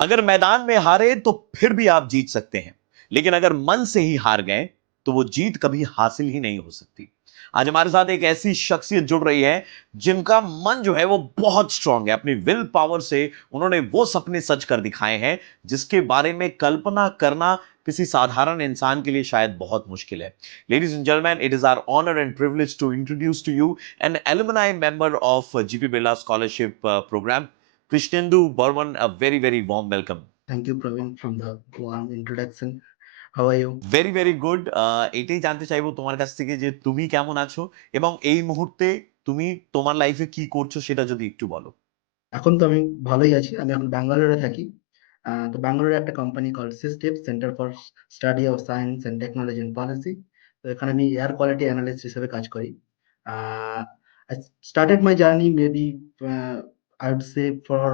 अगर मैदान में हारे तो फिर भी आप जीत सकते हैं, लेकिन अगर मन से ही हार गए तो वो जीत कभी हासिल ही नहीं हो सकती। आज हमारे साथ एक ऐसी शख्सियत जुड़ रही है जिनका मन जो है वो बहुत स्ट्रांग है। अपनी विल पावर से उन्होंने वो सपने सच कर दिखाए हैं जिसके बारे में कल्पना करना किसी साधारण इंसान के लिए शायद बहुत मुश्किल है। Ladies and gentlemen, it is our honor and privilege to introduce to you an alumni member of GP Birla Scholarship Program, Krishnendu Burman. A very, very warm welcome. Thank you, Praveen, from the warm introduction. How are you? Very very good. এটাই জানতে চাইবো তোমার কাছ থেকে যে তুমি কেমন আছো এবং এই মুহূর্তে তুমি তোমার লাইফে কি করছো সেটা যদি একটু বলো। এখন তো আমি ভালোই আছি। আমি এখন ব্যাঙ্গালোরে থাকি। তো ব্যাঙ্গালোরে একটা company called CSTEP centre for study of science and technology and policy. তো এখানে আমি এয়ার কোয়ালিটি অ্যানালিস্ট হিসেবে কাজ করি। I started my journey maybe I would say for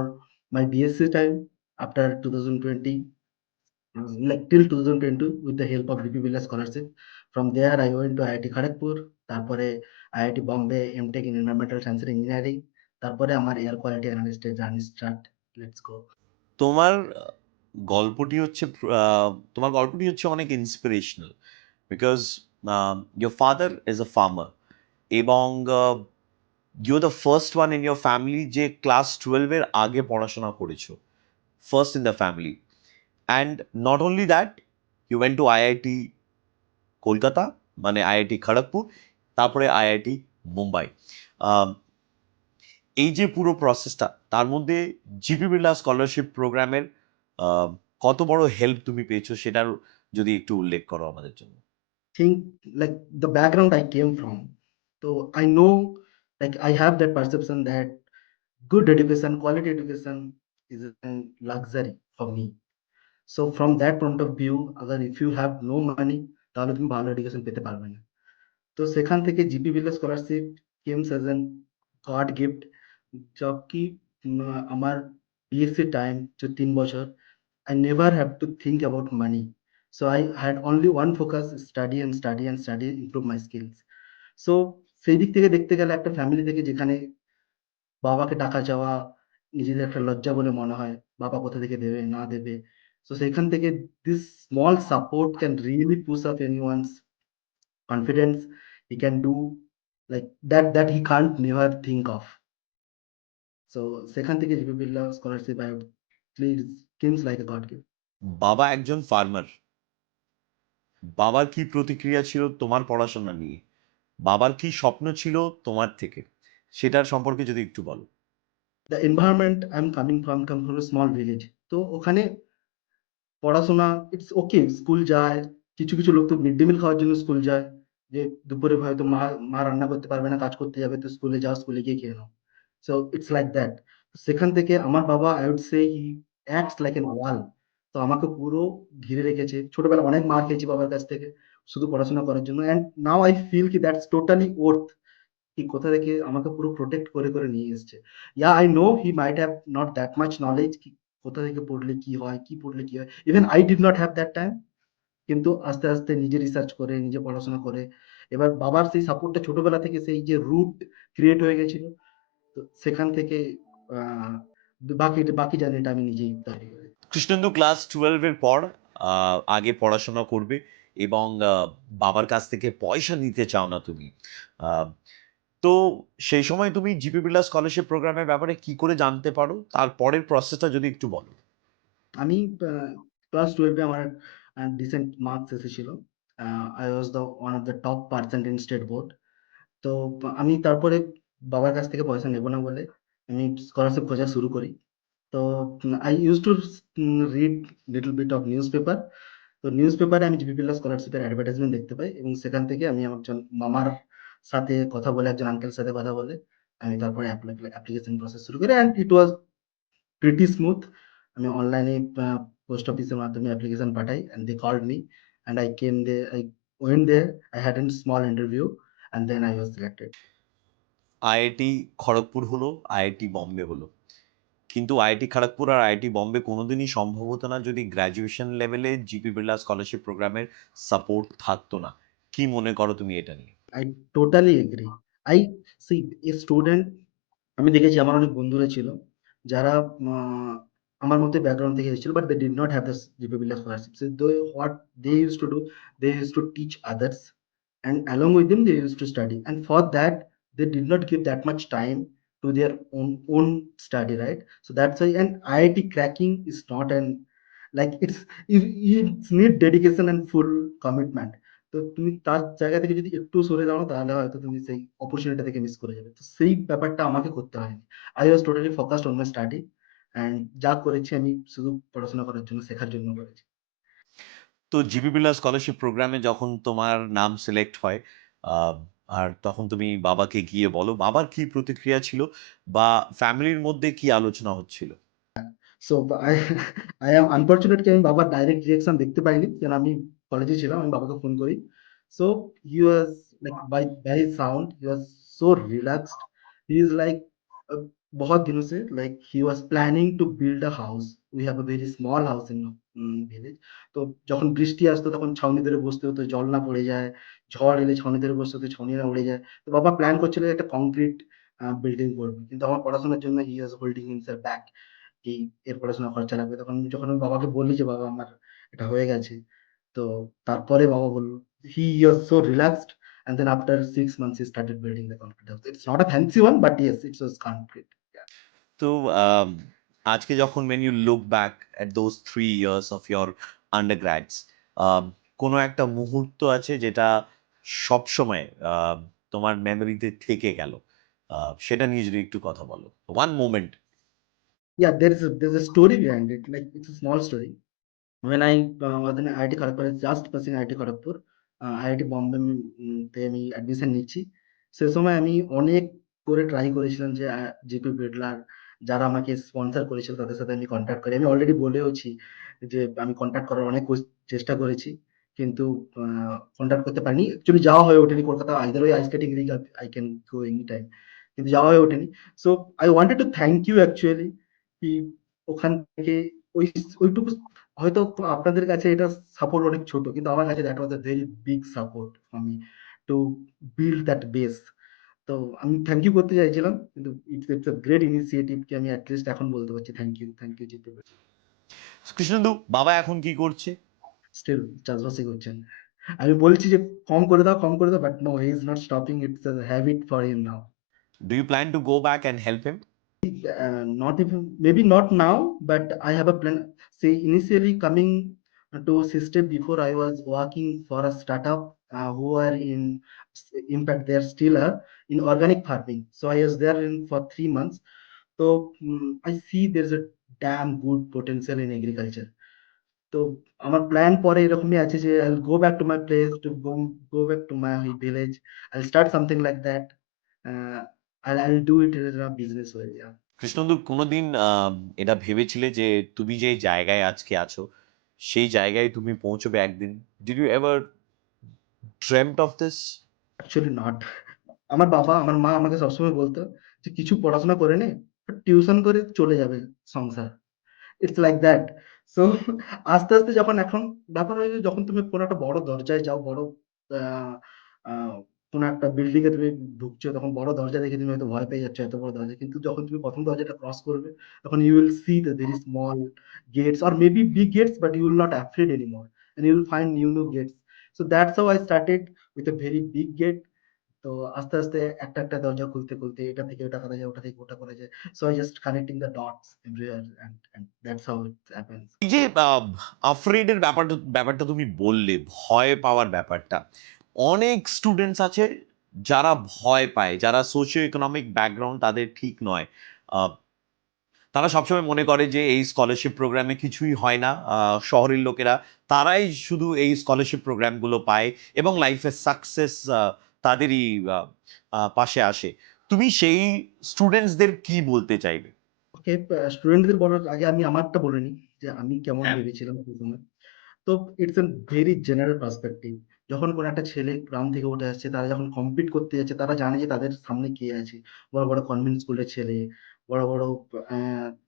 my BSc time after 2020, like till 2022 with the help of BP Birla scholarship. From there I went to IIT Kharagpur, তারপরে IIT Bombay MTech in Environmental Science and Engineering, তারপরে আমার air quality অ্যানালিস্টের journey start. Let's go. তোমার গল্পটি হচ্ছে তোমার গল্পটি হচ্ছে অনেক inspirational because your father is a farmer এবং you the first one in your family যে ক্লাস 12 এর আগে পড়াশোনা করেছো, first in the family. And not only that, you went to IIT Kolkata, মানে আইআইটি খড়গপুর, তারপরে আইআইটি মুম্বাই। আম, এই যে পুরো প্রসেসটা, তার মধ্যে জিপি বিড়লা স্কলারশিপ প্রোগ্রামের কত বড় হেল্প তুমি পেয়েছো সেটার যদি একটু উল্লেখ করো আমাদের জন্য। Think like the background I came from. So I know, like I have that perception that good education, quality education is a luxury for me. So from that point of view, अगर if you have no money তাহলে তুমি ভালো education পেতে পারবে না। তো সেখান থেকে GP BL scholarship comes as an god gift. জবকি আমার বিএসসি টাইম যে 3 বছর, I never have to think about money. So I had only one focus, study and study and study, improve my skills. So সেই দিক থেকে দেখতে গেলে একটা ফ্যামিলি থেকে যেখানে বাবাকে টাকা চাওয়া নিজেদের একটা লজ্জা বলে মনে হয়, বাবা কোথা থেকে দেবে না দেবে। So সেখান থেকে this small support can really push up anyone's confidence. He can do like that he can't never think of. So সেখান থেকে GP Birla scholarship I would please seems like a God gift. বাবা একজন farmer, বাবার কি প্রতিক্রিয়া ছিল তোমার পড়াশোনা নিয়ে, বাবার কি স্বপ্ন ছিল তোমার থেকে, সেটার সম্পর্কে যদি একটু বলো। The environment I'm coming from comes from a small village. তো ওখানে পড়াশোনা ইটস ওকে, স্কুল যায়। কিছু কিছু লোক তো মিড ডে মিল খাওয়ার জন্য স্কুল যায়, যে দুপুরে হয়তো মা মা রান্না করতে পারবে না, কাজ করতে যাবে, তো স্কুলে যাও, স্কুলে গিয়ে খেয়ে নাও। So it's like that. সেখান থেকে আমার বাবা I would say he acts like an wall. তো আমাকে পুরো ঘিরে রেখেছে। ছোটবেলায় অনেক মার খেয়েছি বাবার কাছ থেকে শুধু পড়াশোনা করার জন্য, অ্যান্ড নাও আই ফিল কি দ্যাটস টোটালি ওর্থ। কি কোথা থেকে আমাকে পুরো প্রোটেক্ট করে করে নিয়ে এসছে। Yeah I know he might have not that much knowledge কি কোথা থেকে পড়লে কি হয়, কি পড়লে কি হয়। Even I did not have that time. কিন্তু আস্তে আস্তে নিজে রিসার্চ করে নিজে পড়াশোনা করে এবার বাবার সেই সাপোর্টটা ছোটবেলা থেকে সেই যে রুট ক্রিয়েট হয়ে গেছিল। তো সেখান থেকে আহ, বাকি বাকি জার্নিটা আমি নিজেই তৈরি করি। কৃষ্ণেন্দু ক্লাস 12 এর পর আগে পড়াশোনা করবে এবং বাবার কাছ থেকে পয়সা নিতে চাও না তুমি। আহ, তো সেই সময় তুমি জিপি বিড়লা স্কলারশিপ প্রোগ্রামের ব্যাপারে কি করে জানতে পারো, তারপরের প্রসেসটা যদি একটু বলো। আমি ক্লাস 12-এ আমার ডিসেন্ট মার্কস এসেছিল। I was the one of the top percent in state board. তো আমি তারপরে বাবার কাছ থেকে পয়সা নেব না বলে আমি স্কলারশিপ খোঁজা শুরু করি। তো I use to read little bit of newspaper. তো নিউজ পেপারে আমি জিপি বিড়লা স্কলারশিপের অ্যাডভার্টাইজমেন্ট দেখতে পাই এবং সেখান থেকে আমি আমার একজন মামার সাথে কথা বলে, একজন আঙ্কেল সাথে কথা বলে আমি তারপরে অ্যাপ্লিকেশন প্রসেস শুরু করি, and it was pretty smooth. আমি অনলাইনে পোস্ট অফিসের মাধ্যমে অ্যাপ্লিকেশন পাঠাই, and they called me, and I came they, I went there, I had an small interview, and then I was selected. IIT Kharagpur হলো, IIT Bombay হলো, কিন্তু আইআইটি খড়গপুর আর IIT Bombay কোনোদিনই সম্ভব হতো না যদি গ্র্যাজুয়েশন লেভেলে জিপি বিড়লা স্কলারশিপ প্রোগ্রামের সাপোর্ট থাকতো না। কি মনে করো তুমি এটা নিয়ে? I totally agree. I see a student, আমি দেখেছি আমার অনেক বন্ধুরা ছিল যারা আমার মধ্যে ব্যাকগ্রাউন্ড থেকে এসেছিল, but they did not have this GP Birla scholarship. So they what they used to do, they used to teach others and along with them they used to study, and for that they did not give that much time to their own study, right? So that's why, and IIT cracking is not an, like it's need dedication and full commitment. তো তুমি তার জায়গা থেকে যদি একটু সরে যাও না, তাহলে হয়তো তুমি সেই অপরচুনিটি থেকে মিস করে যাবে। তো সেই ব্যাপারটা আমাকে করতে হয়নি। I was totally focused on my study, and যা করেছি আমি শুধু পড়াশোনা করার জন্য, শেখার জন্য করেছি। তো জিপি বিড়লা স্কলারশিপ প্রোগ্রামে যখন তোমার নাম সিলেক্ট হয়, আহ, আর তখন তুমি বাবাকে গিয়ে বলো, বাবার কি প্রতিক্রিয়া ছিল বা ফ্যামিলির মধ্যে কি আলোচনা হচ্ছিল? So I I am unfortunate কি আমি বাবার ডাইরেক্ট রিঅ্যাকশন দেখতে পাইনি। কারণ আমি কলেজে ছিলাম। আমি বাবাকে ফোন করি। So he was like by his sound he was so relaxed. He is like बहुत दिनों से like he was planning to build a house. We have a very small house in village. তো যখন বৃষ্টি আসতো তখন ছাউনি ধরে বসতে হতো, জল না পড়ে যায়। ঝড় এলে ছাউনি ধরে বসতে হতো, ছাউনি না উড়ে যায়। তো বাবা প্ল্যান করছিল একটা কংক্রিট বিল্ডিং করবে। কিন্তু আমার পড়াশোনার জন্য হি ওয়াজ হোল্ডিং হিমসেলফ ব্যাক। কি এর পড়াশোনার খরচা লাগবে। তখন যখন আমি বাবাকে বলি যে, "বাবা আমার এটা হয়ে গেছে।" তো তারপরে বাবা বলল, he was so relaxed, and then after 6 months he started building the concrete house. It's not a fancy one, but yes, it was concrete. Yeah. তো আম, আজকে যখন when you look back at those 3 years of your undergrads, আম, কোনো একটা মুহূর্ত আছে যেটা সবসময় তোমার মেমোরিতে থেকে গেল, সেটা নিয়ে যদি একটু কথা বলো, one moment. Yeah, there's a story behind it. Like, it's a small story. When I was in IIT Kharagpur, just passing IIT Kharagpur, IIT Bombay তে আমি অ্যাডমিশন নিচ্ছি। সে সময় আমি অনেক করে ট্রাই করেছিলাম যে জিপি বিড়লার যারা আমাকে স্পন্সর করেছিল তাদের সাথে আমি কনট্যাক্ট করি। আমি অলরেডি বলেওছি যে আমি কনট্যাক্ট করার অনেক চেষ্টা করেছি। কিন্তু আ কনট্যাক্ট করতে পারিনি। অ্যাকচুয়ালি যাওয়া হয়ে ওঠেনি Kolkata. Either way ice skating rink I can go anytime. কিন্তু যাওয়া হয়ে ওঠেনি। So I wanted to thank you actually, কি ওখান থেকে ওই ওইটুকু হয়তো আপনাদের কাছে এটা সাপোর্ট অনেক ছোট। কিন্তু আমার কাছে that was a very big support for me to build that base. তো আমি থ্যাংক ইউ করতে চাইছিলাম। কিন্তু ইটস আ গ্রেট ইনিশিয়েটিভ কি আমি এট লিস্ট এখন বলতে পারছি থ্যাংক ইউ জিতু ভাই। কৃষ্ণেন্দু, বাবা এখন কি করছে? স্টিল চাষবাসই করছেন। আমি বলছি যে কম করে দাও, but no, he is not stopping, it's a habit for him now. Do you plan to go back and help him? Not even, maybe not now, but I have a plan. See, initially coming to system before I was working for a startup who are in fact they are still in organic farming. So I was there in for 3 months. So I see there's a damn good potential in agriculture. তো আমার plan পরে এরকমই আছে যে I'll go back to my place, to go back to my village. I'll start something like that. Uh, I'll do it in a business way. Yeah. Krishnendu, কোনোদিন এটা ভেবেছিলে যে তুমি যে জায়গায় আজকে আছো সেই জায়গায় তুমি পৌঁছবে একদিন? Did you ever dreamed of this? Actually not. আমার মা আমাকে সবসময় বলত যে, "কিছু পড়াশোনা করে নে, টিউশন করে চলে যাবে সংসার।" It's like that. সো আস্তে, আস্তে যখন এখন ব্যাপার হয়েছে, যখন তুমি কোনো একটা বড় দরজায় যাও, বড় আ আ কোনো একটা বিল্ডিং এ তুমি ঢুকছো, তখন বড় দরজা দেখে তুমি হয়তো ভয় পেয়ে যাচ্ছ, এত বড় দরজা। কিন্তু যখন তুমি ১ম দরজাটা ক্রস করবে, তখন you will see the very small gates or maybe big gates, but you will not afraid anymore, and you will find new gates. So that's how I started with a very big gate. তো আস্তে, আস্তে একটা দরজা খুলতে এটা থেকে ওটা করা যায়, ওটা থেকে ওটা করা যায়। So I just connecting the dots everywhere, and that's how it happens. এই যে আফ্রেড এর ব্যাপারটা ব্যাপারটা তুমি বললে, ভয় পাওয়ার ব্যাপারটা, অনেক স্টুডেন্টস আছে যারা ভয় পায়, যারা সোশিও ইকোনমিক ব্যাকগ্রাউন্ড তাদের ঠিক নয়। আহ, তারা সবসময় মনে করে যে এই স্কলারশিপ প্রোগ্রামে কিছুই হয় না, শহরের লোকেরা তারাই শুধু এই স্কলারশিপ প্রোগ্রামগুলো পায় এবং লাইফের সাকসেস তাদেরই আহ, পাশে আসে। তুমি সেই স্টুডেন্টসদের কি বলতে চাইবে? ওকে, স্টুডেন্টদের বলার আগে আমি আমারটা বলে নিই যে আমি কেমন ভেবেছিলাম সেই সময়। তো it's a very general perspective. যখন কোনো একটা ছেলে গ্রাম থেকে উঠে আসছে, তারা যখন কম্পিট করতে যাচ্ছে, তারা জানে যে তাদের সামনে কে আছে। বড়, বড় কনভেন্ট স্কুলের ছেলে, বড়, বড় আ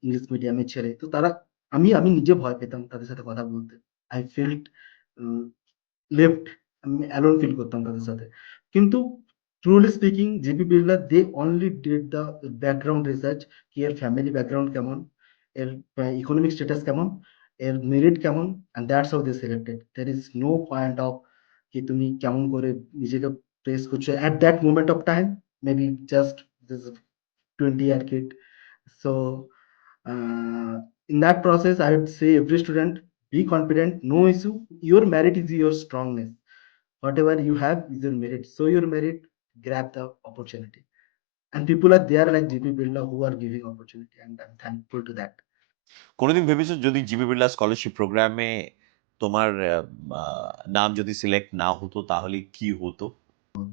ইংলিশ মিডিয়ামের ছেলে। তো তারা, আমি নিজে ভয় পেতাম তাদের সাথে কথা বলতে। I felt উম লেফট, আমি অ্যালোন ফিল করতাম তাদের সাথে। কিন্তু truly speaking JP Birla they only did the background research, কি এর ফ্যামিলি ব্যাকগ্রাউন্ড কেমন? এর ইকোনমিক স্ট্যাটাস কেমন, এর মেরিট কেমন, and that's how they selected. There is no point of কি তুমি কেমন করে নিজেকে প্লেস করছো at that moment of time, maybe just this 20 year kid. So in that process, I would say every student be confident, no issue. Your merit is your strongness. Whatever you have is your merit. So your merit, grab the opportunity. And people are there like GP Builder who are giving opportunity, and I'm thankful to that. কোনোদিন ভেবেছো যদি GP Birla scholarship প্রোগ্রামে তোমার নাম যদি select না হতো তাহলে কি হতো?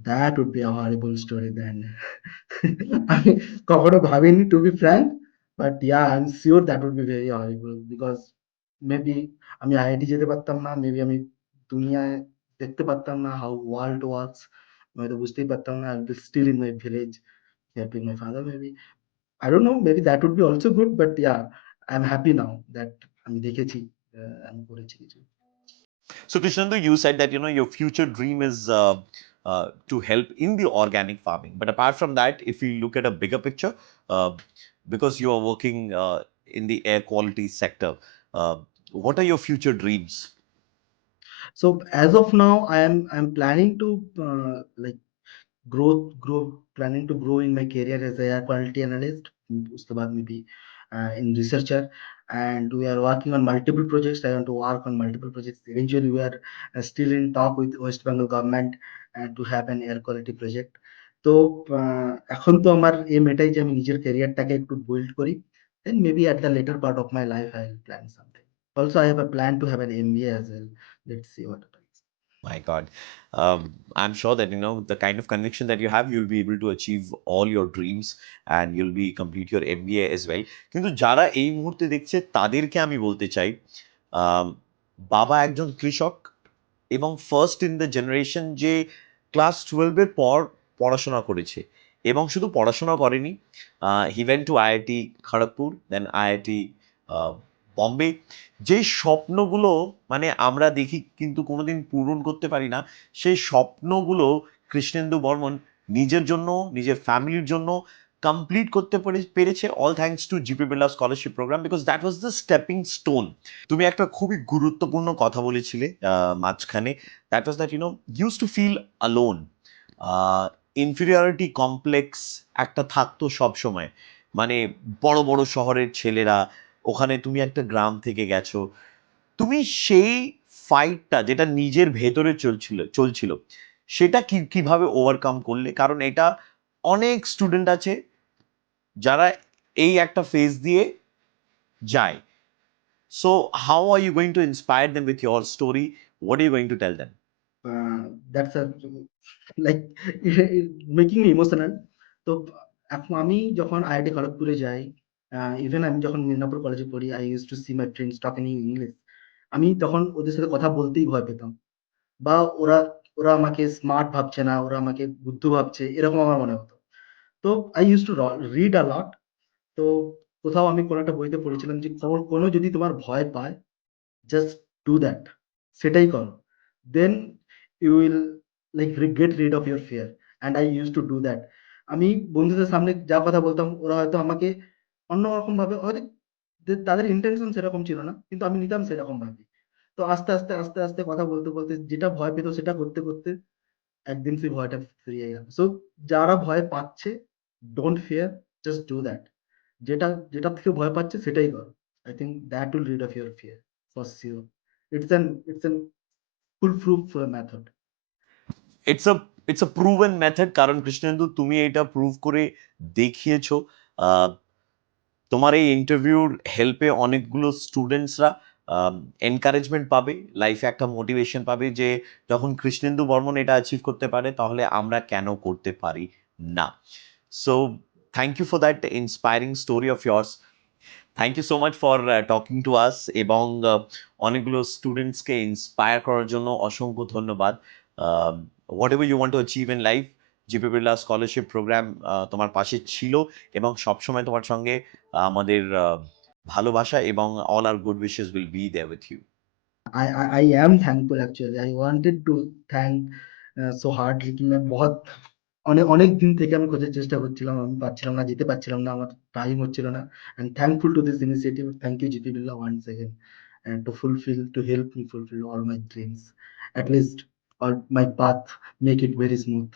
That would be a horrible story then. আমি কখনো ভাবিনি to be frank, but yeah, I'm sure that would be very horrible because maybe আমি আইআইটি যেতে পারতাম না, মেবি আমি দুনিয়ায় দেখতে পারতাম না how world works, আমি হয়তো বুঝতেই পারতাম না, I'll be still in my village helping my father maybe. I don't know, maybe that would be also good, but yeah, I'm happy now that আমি দেখেছি, আমি করেছি কিছু। So Krishnendu, you said that your future dream is to help in the organic farming. But apart from that, if we look at a bigger picture, uh, because you are working in the air quality sector, uh, what are your future dreams? So as of now, I'm planning to like grow planning to grow in my career as a air quality analyst, उसके बाद में भी in researcher, and we are working on multiple projects. I want to work on multiple projects. Eventually we are still in talk with West Bengal government and to have an air quality project. তো এখন তো আমার aim এটাই যে আমি নিজের ক্যারিয়ারটাকে একটু build করি, then maybe at the later part of my life I'll plan something. Also I have a plan to have an MBA as well. Let's see what happens. My God. I'm sure that, the kind of connection that you have, you'll be able to achieve all your dreams and you'll be complete your MBA as well. কিন্তু যারা এই মুহূর্তে দেখছে তাদেরকে আমি বলতে চাই, আম, বাবা একজন কৃষক এবং ফার্স্ট ইন দ্য জেনারেশন যে ক্লাস 12-এর পর পড়াশোনা করেছে এবং শুধু পড়াশোনা করেনি, he went to IIT Kharagpur, then IIT Bombay. যে স্বপ্নগুলো মানে আমরা দেখি কিন্তু কোনোদিন পূরণ করতে পারি না, সেই স্বপ্নগুলো কৃষ্ণেন্দু বর্মন নিজের জন্য, নিজের ফ্যামিলির জন্য কমপ্লিট করতে পেরেছে, all thanks to GP Birla scholarship program, because that was the stepping stone. তুমি একটা খুবই গুরুত্বপূর্ণ কথা বলেছিলে মাঝখানে, that was that use to feel alone, inferiority complex একটা থাকতো সব সময়। মানে বড় বড় শহরের ছেলেরা, ওখানে তুমি একটা গ্রাম থেকে গেছো, তুমি সেই ফাইটটা যেটা নিজের ভেতরে চলছিল সেটা কিভাবে ওভারকাম করলে? কারণ এটা অনেক স্টুডেন্ট আছে যারা এই একটা ফেজ দিয়ে যায়। So how are you going to inspire them with your story? What are you going to tell them? That's a like making me emotional. তো এখন আমি যখন আইআইটি খড়গপুরে যাই, ইভেন আমি যখন মিদনাপুর কলেজে পড়ি, I used to see my friends talking in English. আমি তখন ওদের সাথে কথা বলতেই ভয় পেতাম, বা ওরা ওরা আমাকে স্মার্ট ভাবছে না, ওরা আমাকে বুদ্ধু ভাবছে, এরকম আমার মনে হতো। তো I used to read a lot. তো কোথাও আমি কোনো একটা বইতে পড়েছিলাম যে কোনো যদি তোমার ভয় পায়, জাস্ট ডু দ্যাট, সেটাই করো। Then you will like get rid of your fear, and I used to do that. আমি বন্ধুদের সামনে যা কথা বলতাম, ওরা হয়তো আমাকে অন্যরকম ভাবে, হয়তো তাদের ইন্টেনশন সেরকম ছিল না, কিন্তু আমি নিতাম সেরকম ভাবে। তো আস্তে আস্তে কথা বলতে বলতে যেটা ভয় পেত সেটা করতে করতে একদিন সেই ভয়টা ফুরিয়ে গেল। সো যারা ভয় পাচ্ছে, don't fear, just do that. যেটা থেকে ভয় পাচ্ছে সেটাই করো। I think that will read of your fear for sure. It's an full proof method. It's a it's a proven method, কারণ কৃষ্ণেন্দু তুমি এটা প্রুভ করে দেখিয়েছো। আহ, তোমার এই ইন্টারভিউর হেল্পে অনেকগুলো স্টুডেন্টসরা এনকারেজমেন্ট পাবে, লাইফে একটা মোটিভেশন পাবে যে যখন কৃষ্ণেন্দু বর্মন এটা অ্যাচিভ করতে পারে তাহলে আমরা কেন করতে পারি না। So thank you for that inspiring story of years. Thank you so much for talking to us, এবং অনেকগুলো স্টুডেন্টসকে ইন্সপায়ার করার জন্য অসংখ্য ধন্যবাদ। Whatever you want to achieve in life, GP Birla scholarship program তোমার পাশে ছিল এবং সবসময় তোমার সঙ্গে আমাদের ভালোবাসা এবং all our good wishes will be there with you. I am thankful actually. I wanted to thank so hardly कि मैं बहुत অনেক দিন থেকে আমি খোঁজার চেষ্টা করছিলাম। আমি পাচ্ছিলাম না, যেতে পারছিলাম না। আমার টাইম হচ্ছিল না। And thankful to this initiative. Thank you, GP Billah, once again, and to help me fulfill all my dreams. At least, or my path, make it very smooth.